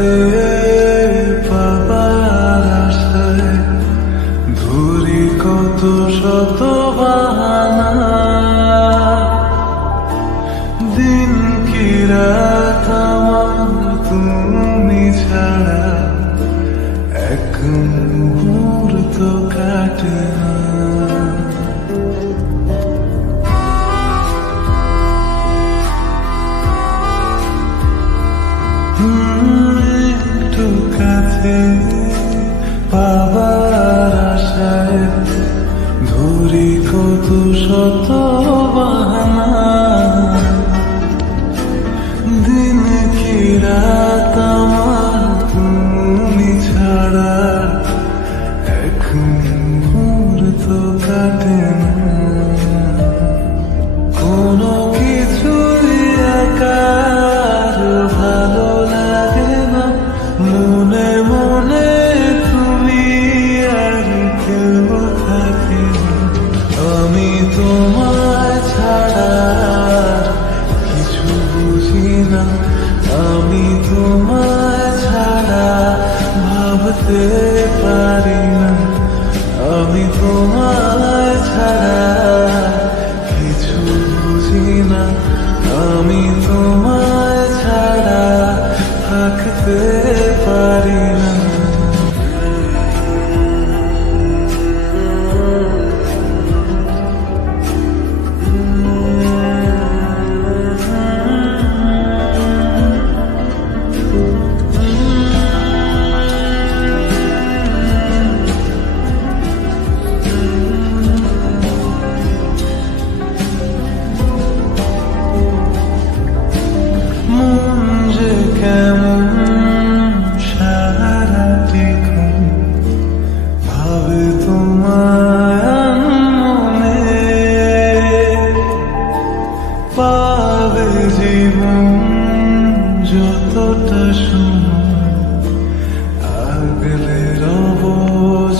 দেখতে পাবার আশায় ধরি কত শত বাহানা। দিন কি রাত আমার তুমি ছাড়া এক মুহূর্ত কাটে না। একটু কাছে পাবার আশায় ধরি কত শত বাহানা। দিন কি রাত আমার তুমি ছাড়া এক মুহূর্ত কাটে না। কোনো কিছুই একার ভালো লাগে না, মনে মনে তুমি আর কেউ থাকে না। আমি তোমায় ছাড়া কিছু বুঝি না, আমি তোমায় ছাড়া ভাবতে পারি না। আমি তোমায় ছাড়া কিছু বুঝি না, আমি তোমায় ছাড়া থাকতে পারি না। কেমন সারাটিক্ষণ ভাবে তোমার মনে, পাবে জীবন যতটা সময় আগলে রব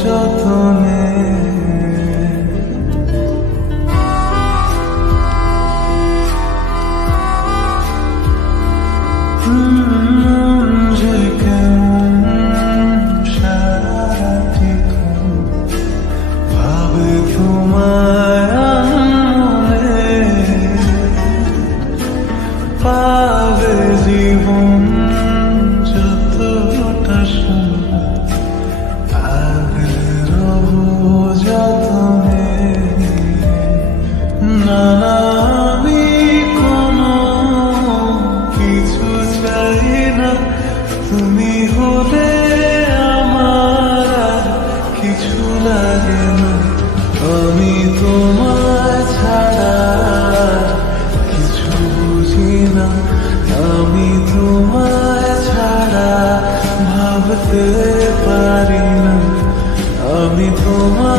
যতনে। ভাবে তোমার মনে, পাবে জীবন যতটা সময় আগলে রব যতনে। না না আমি কোনো কিছু চাই না, তুমি হলে আমার আর কিছু লাগে না। আমি তোমায় ছাড়া কিছু বুঝি না, আমি তোমায় ছাড়া ভাবতে পারি না। আমি তোমায়